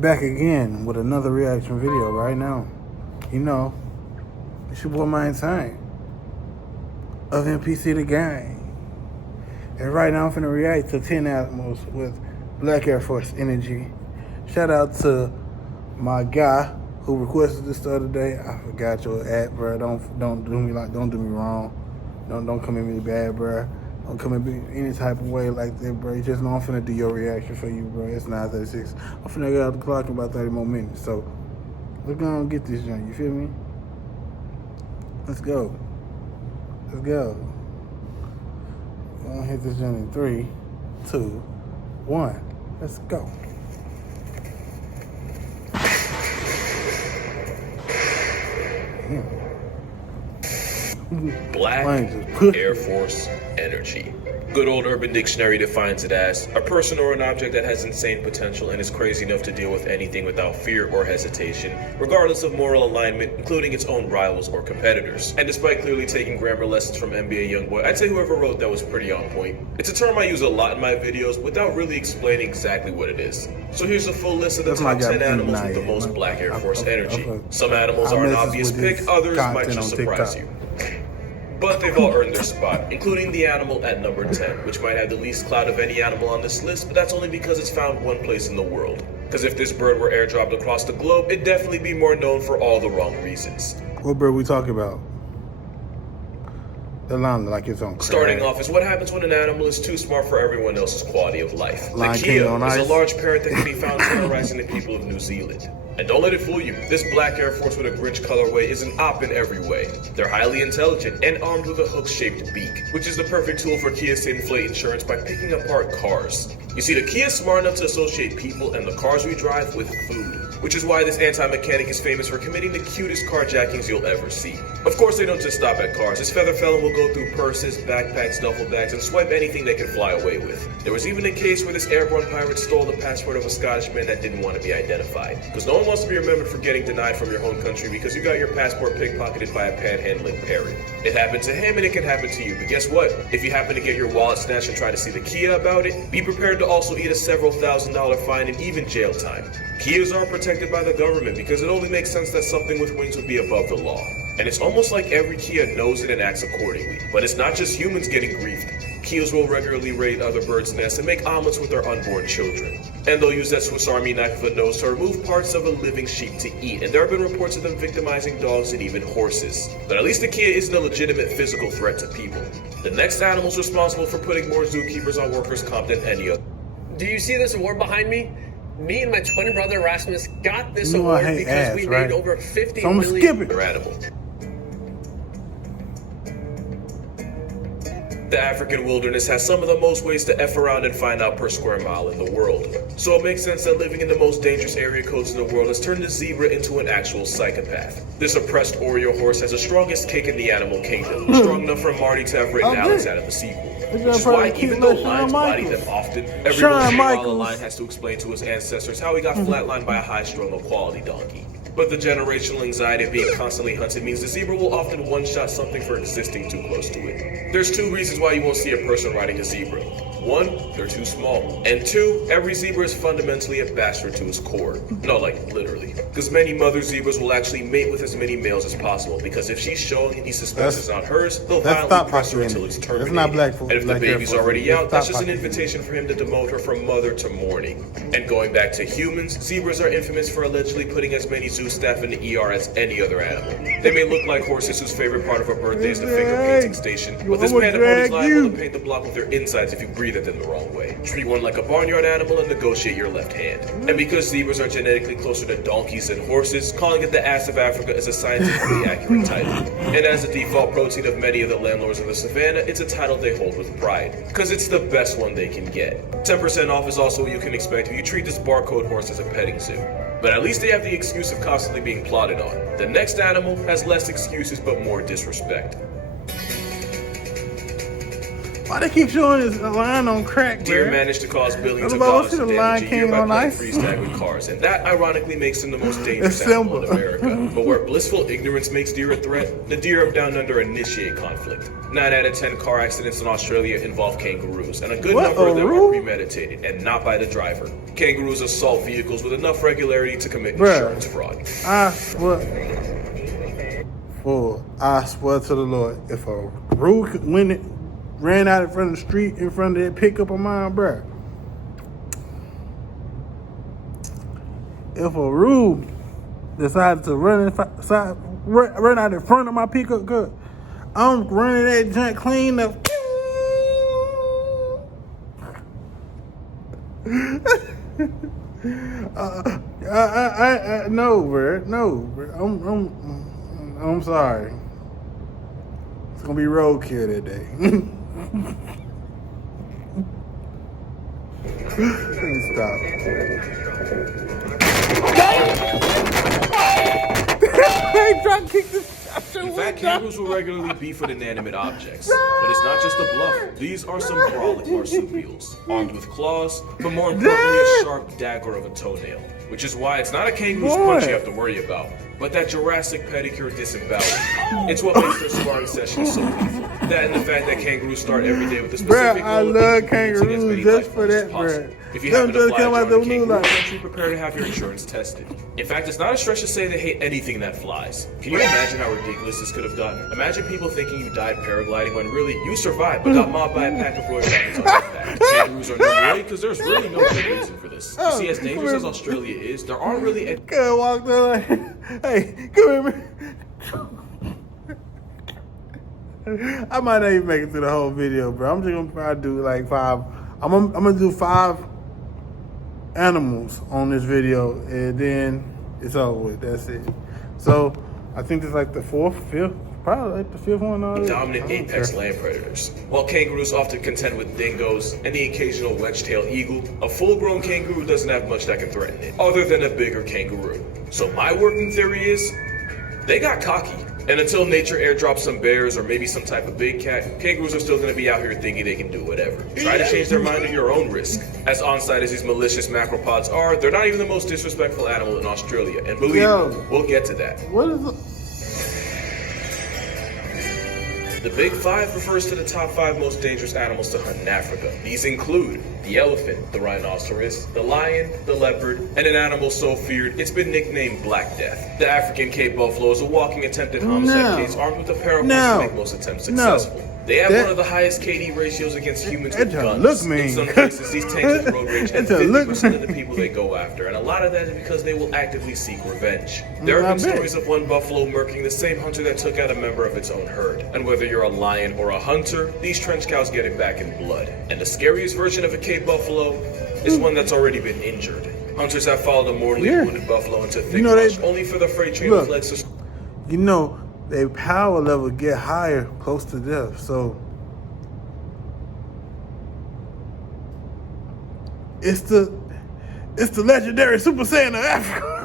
Back again with another reaction video right now. You know, it's your boy Mind Time of NPC the Gang. And right now I'm finna react to 10 animals with Black Air Force energy. Shout out to my guy who requested this the other day. I forgot your ad, bro. Don't do me wrong. Don't come at me bad, bro. Don't come at me any type of way like that, bro. You just know I'm finna do your reaction for you, bro. It's 9:36. I'm finna get out the clock in about 30 more minutes. So we're gonna get this joint. You feel me? Let's go. Let's go. We're gonna hit this joint in 3, 2, 1. Let's go. Black Air Force energy. Good old Urban Dictionary defines it as a person or an object that has insane potential and is crazy enough to deal with anything without fear or hesitation, regardless of moral alignment, including its own rivals or competitors. And despite clearly taking grammar lessons from NBA YoungBoy, I'd say whoever wrote that was pretty on point. It's a term I use a lot in my videos without really explaining exactly what it is. So here's a full list of the top 10 animals with the most Black Air Force energy. Some animals are an obvious pick, others might just surprise you. But they've all earned their spot, including the animal at number 10, which might have the least clout of any animal on this list, but that's only because it's found one place in the world. Because if this bird were airdropped across the globe, it'd definitely be more known for all the wrong reasons. What bird we talking about? The llama, like its own. Starting off is what happens when an animal is too smart for everyone else's quality of life. The Kia is a large parrot that can be found terrorizing the people of New Zealand. And don't let it fool you, this Black Air Force with a Grinch colorway is an op in every way. They're highly intelligent and armed with a hook-shaped beak, which is the perfect tool for Kias to inflate insurance by picking apart cars. You see, the Kia is smart enough to associate people and the cars we drive with food, which is why this anti-mechanic is famous for committing the cutest carjackings you'll ever see. Of course, they don't just stop at cars. This feather felon will go through purses, backpacks, duffel bags, and swipe anything they can fly away with. There was even a case where this airborne pirate stole the passport of a Scottish man that didn't want to be identified. Because no one wants to be remembered for getting denied from your home country because you got your passport pickpocketed by a panhandling parrot. It happened to him and it can happen to you, but guess what? If you happen to get your wallet snatched and try to see the Kia about it, be prepared to also eat a several $1,000 fine and even jail time. Kias are protected by the government because it only makes sense that something with wings would be above the law. And it's almost like every Kia knows it and acts accordingly. But it's not just humans getting griefed. Kias will regularly raid other birds' nests and make omelets with their unborn children. And they'll use that Swiss Army knife of a nose to remove parts of a living sheep to eat. And there have been reports of them victimizing dogs and even horses. But at least the Kia isn't a legitimate physical threat to people. The next animal's responsible for putting more zookeepers on workers' comp than any other. Do you see this award behind me? Me and my twin brother Rasmus got this award because we made over 50 million animal. The African wilderness has some of the most ways to F around and find out per square mile in the world. So it makes sense that living in the most dangerous area codes in the world has turned the zebra into an actual psychopath. This oppressed Oreo horse has the strongest cake in the animal kingdom, strong enough for Marty to have written Alex out of the sequel. Which is why even though lions body them often, every once in a while a lion has to explain to his ancestors how he got flatlined by a high-strung equality donkey. But the generational anxiety of being constantly hunted means the zebra will often one-shot something for existing too close to it. There's 2 reasons why you won't see a person riding a zebra. 1, they're too small. And 2, every zebra is fundamentally a bastard to its core. No, like literally. Because many mother zebras will actually mate with as many males as possible, because if she's showing and he suspects it's not hers, they'll violently press her until it's terminated. And if the baby's already out, that's just an invitation for him to demote her from mother to mourning. And going back to humans, zebras are infamous for allegedly putting as many zoo staff in the ER as any other animal. They may look like horses whose favorite part of a birthday is the finger painting station, but this panda pony's liable to paint the block with their insides if you breathe at them the wrong way. Treat one like a barnyard animal and negotiate your left hand. And because zebras are genetically closer to donkeys than horses, calling it the ass of Africa is a scientifically accurate title. And as the default protein of many of the landlords of the savannah, it's a title they hold with pride, because it's the best one they can get. 10% off is also what you can expect if you treat this barcode horse as a petting zoo. But at least they have the excuse of constantly being plotted on. The next animal has less excuses but more disrespect. Why they keep showing this line on crack, Deer man? managed to cause billions of What's dollars the in Lion damage a year King by on playing ice? freeze tag with cars, and that ironically makes them the most dangerous It's animal in simple. America. But where blissful ignorance makes deer a threat, the deer of down under initiate conflict. 9 out of 10 car accidents in Australia involve kangaroos, and a good number of them are premeditated and not by the driver. Kangaroos assault vehicles with enough regularity to commit insurance fraud. I swear to the Lord, if a roo ran out in front of the street in front of that pickup of mine, bruh. If a roo decided to run out in front of my pickup, good. I'm running that junk clean up. No, bro. No, bro. I'm sorry. It's gonna be roadkill that day. Please stop. Hey, try to kick this. In fact, kangaroos will regularly beef with inanimate objects. But it's not just a bluff. These are some brolic marsupials, armed with claws, but more importantly, a sharp dagger of a toenail. Which is why it's not a kangaroo's punch you have to worry about, but that Jurassic pedicure disembowelment. It's what makes their sparring sessions so lethal. That and the fact that kangaroos start every day with a specific I goal love of kangaroos just for that, bro. If you happen to fly around a kangaroo, make sure you prepare to have your insurance tested. In fact, it's not a stretch to say they hate anything that flies. Can you imagine how ridiculous this could have gotten? Imagine people thinking you died paragliding when really you survived, but got mobbed by a pack of roid rabbits on your back. Kangaroos are number 8 because there's really no good reason for this. You see, as dangerous as Australia is, there aren't really any... Come walk there like, hey, come here, man. I might not even make it through the whole video, bro. I'm just gonna try to do like 5. I'm gonna do 5 animals on this video, and then it's over with. That's it. So I think it's like the 4th, 5th, probably like the 5th one. Dominant apex land predators. While kangaroos often contend with dingoes and the occasional wedge-tailed eagle, a full-grown kangaroo doesn't have much that can threaten it, other than a bigger kangaroo. So my working theory is, they got cocky. And until nature airdrops some bears or maybe some type of big cat, kangaroos are still going to be out here thinking they can do whatever. Try to change their mind at your own risk. As on-site as these malicious macropods are, they're not even the most disrespectful animal in Australia. And believe me, we'll get to that. What is it? The Big 5 refers to the top 5 most dangerous animals to hunt in Africa. These include the elephant, the rhinoceros, the lion, the leopard, and an animal so feared it's been nicknamed Black Death. The African Cape buffalo is a walking attempted homicide case armed with a pair of guns to make most attempts successful. They have one of the highest KD ratios against humans with guns. In some cases, these tanks with road rage have 50% of the people they go after, and a lot of that is because they will actively seek revenge. There have been stories of one buffalo murking the same hunter that took out a member of its own herd. And whether you're a lion or a hunter, these trench cows get it back in blood. And the scariest version of a Cape buffalo is one that's already been injured. Hunters have followed a mortally wounded buffalo into thick brush, only for the freight train of lead. You know, their power level get higher close to death. So it's the legendary Super Saiyan of Africa.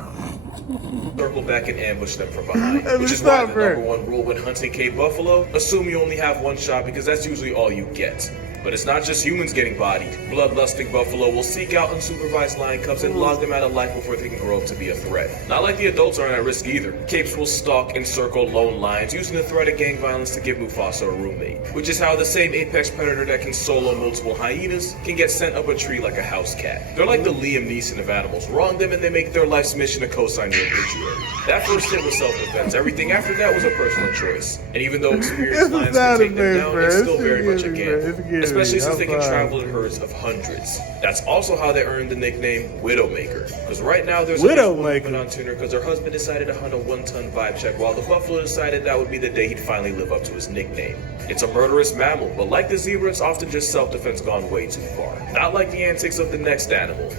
Circle back and ambush them from behind. Which is why the #1 rule when hunting Cape buffalo, assume you only have one shot because that's usually all you get. But it's not just humans getting bodied. Bloodlusting buffalo will seek out unsupervised lion cubs and log them out of life before they can grow up to be a threat. Not like the adults aren't at risk either. Capes will stalk and circle lone lions, using the threat of gang violence to give Mufasa a roommate. Which is how the same apex predator that can solo multiple hyenas can get sent up a tree like a house cat. They're like the Liam Neeson of animals. Wrong them and they make their life's mission a cosign to obituary. That first hit was self-defense. Everything after that was a personal choice. And even though experienced lions can take them down, it's still very much a gamble. Especially since they can travel in herds of hundreds. That's also how they earned the nickname Widowmaker. Because right now there's a woman on tuner because her husband decided to hunt a 1-ton vibe check while the buffalo decided that would be the day he'd finally live up to his nickname. It's a murderous mammal, but like the zebra, it's often just self-defense gone way too far. Not like the antics of the next animal.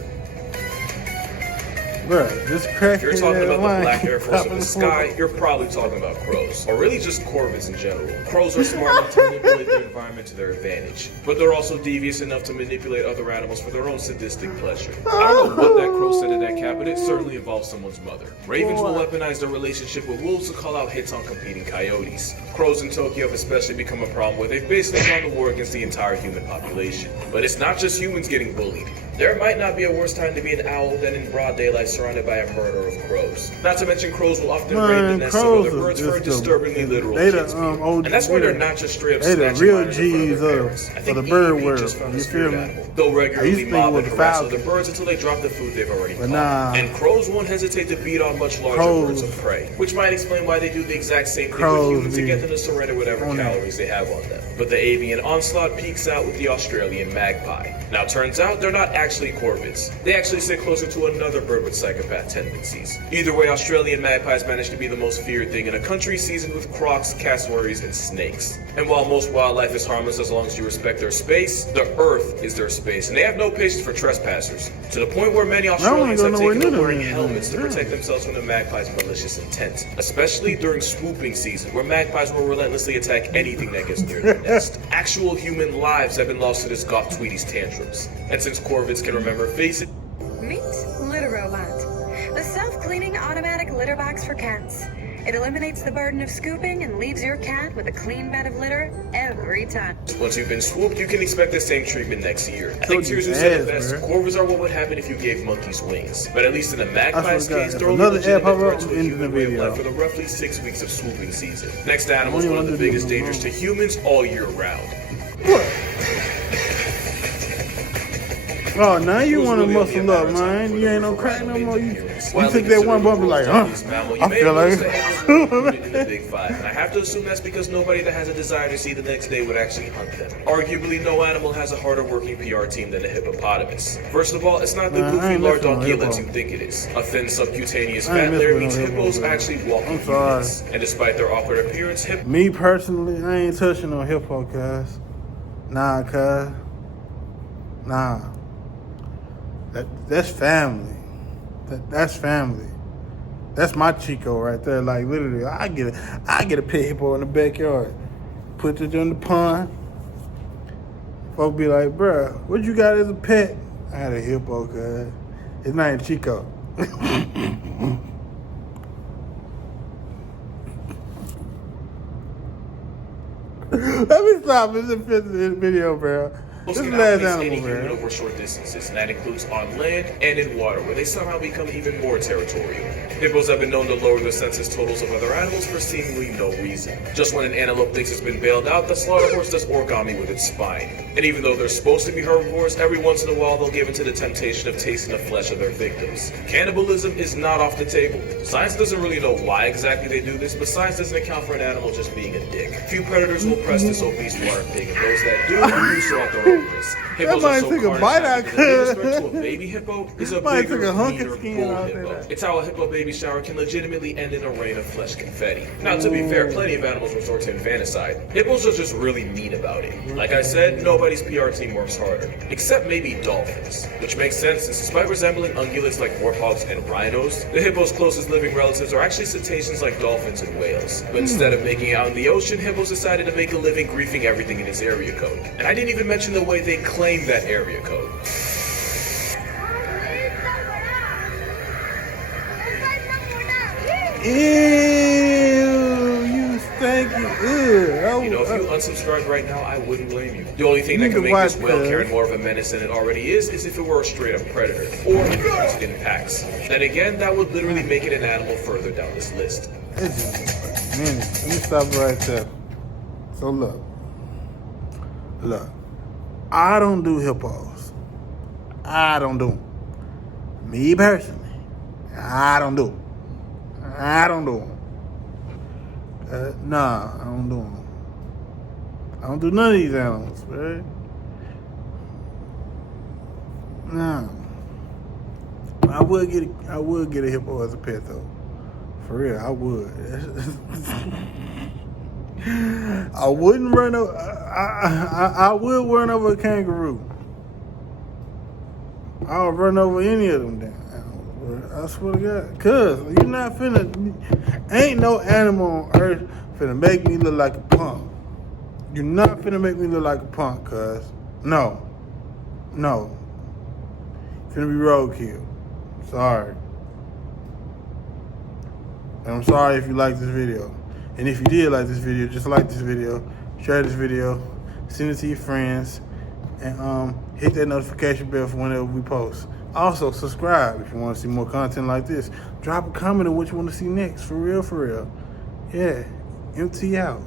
Bruh, just crack. If you're talking about the black Air Force in the sky, you're probably talking about crows, or really just corvids in general. Crows are smart enough to manipulate their environment to their advantage, but they're also devious enough to manipulate other animals for their own sadistic pleasure. I don't know what that crow said in that cap, but it certainly involves someone's mother. Ravens will weaponize their relationship with wolves to call out hits on competing coyotes. Crows in Tokyo have especially become a problem where they've basically gone to war against the entire human population. But it's not just humans getting bullied. There might not be a worse time to be an owl than in broad daylight surrounded by a murder of crows. Not to mention crows will often raid the nests of other birds for a disturbingly literal kids meal. And that's why they're not just straight up snatching real minors G's from other parents. I think the bird world. just found You a feel spirit me? animal. They'll regularly mob and harass other birds until they drop the food they've already caught. And crows won't hesitate to beat on much larger birds of prey, which might explain why they do the exact same thing with humans to get them to surrender whatever calories they have on them. But the avian onslaught peaks out with the Australian magpie. Now, turns out they're not actually corvids. They actually sit closer to another bird with psychopath tendencies. Either way, Australian magpies manage to be the most feared thing in a country seasoned with crocs, cassowaries, and snakes. And while most wildlife is harmless as long as you respect their space, the earth is their space, and they have no patience for trespassers. To the point where many Australians have taken to wearing helmets to protect themselves from the magpie's malicious intent. Especially during swooping season, where magpies will relentlessly attack anything that gets near their nest. Actual human lives have been lost to this goth Tweety's tantrums. And since corvids can remember faces, meet Litter Robot, the self-cleaning automatic litter box for cats. It eliminates the burden of scooping and leaves your cat with a clean bed of litter every time. Once you've been swooped, you can expect the same treatment next year. I think Tirzu said it best, corvids are what would happen if you gave monkeys wings. But at least in the magpie's case, they're only legitimate threat to a human way of life for the roughly 6 weeks of swooping season. Next animal is one of the biggest dangers to humans all year round. Oh, now you want to muscle up, man. You ain't no crack no more. You took that one bump and like, I feel like in the Big Five. And I have to assume that's because nobody that has a desire to see the next day would actually hunt them. Arguably, no animal has a harder working PR team than a hippopotamus. First of all, it's not the goofy lardonkilets you think it is. A thin subcutaneous fat layer means hippos actually walk in units. And despite their awkward appearance, me personally, I ain't touching no hippo, cuz. Nah. That's family. That's family. That's my Chico right there. Like literally, I get a pet hippo in the backyard. Put it in the pond. Folks be like, bruh, what you got as a pet? I had a hippo, cuz. His name Chico. Let me stop this video, bro. This is the last animal, man. Over short distances, and that includes on land and in water, where they somehow become even more territorial. Hippos have been known to lower their census totals of other animals for seemingly no reason. Just when an antelope thinks it's been bailed out, the slaughter horse does origami with its spine. And even though they're supposed to be herbivores, every once in a while they'll give into the temptation of tasting the flesh of their victims. Cannibalism is not off the table. Science doesn't really know why exactly they do this, but science doesn't account for an animal just being a dick. Few predators will press this obese water pig, and those that do so at their own risk. Hippos are so carnage the biggest threat to a baby hippo is a bigger, meaner bull hippo. It's how a hippo baby shower can legitimately end in a rain of flesh confetti. Now, to be fair, plenty of animals resort to infanticide. Hippos are just really mean about it. Like I said, nobody's PR team works harder. Except maybe dolphins. Which makes sense since despite resembling ungulates like warthogs and rhinos, the hippo's closest living relatives are actually cetaceans like dolphins and whales. But instead of making it out in the ocean, hippos decided to make a living griefing everything in its area code. And I didn't even mention the way they claim that area code. Ew, you stanky. Ew. You know, if you unsubscribe right now, I wouldn't blame you. The only thing that could make this whale carry more of a menace than it already is if it were a straight-up predator, or if it hunted in packs. Then again, that would literally make it an animal further down this list. Let me stop right there. So look. I don't do hippos. I don't do them. Me personally, I don't do them. I don't do them. Nah, I don't do them. I don't do none of these animals, right? Nah. I would get a hippo as a pet though. For real, I would. I wouldn't run over. I will run over a kangaroo. I'll run over any of them damn animals. bro. I swear to God. Cuz, you're not finna... Ain't no animal on earth finna make me look like a punk. You're not finna make me look like a punk, cuz. No. No. Finna be roadkill. Sorry. And I'm sorry if you liked this video. And if you did like this video, just like this video, share this video, send it to your friends, and hit that notification bell for whenever we post. Also, subscribe if you want to see more content like this. Drop a comment on what you want to see next. For real, for real. Yeah. MT out.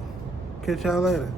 Catch y'all later.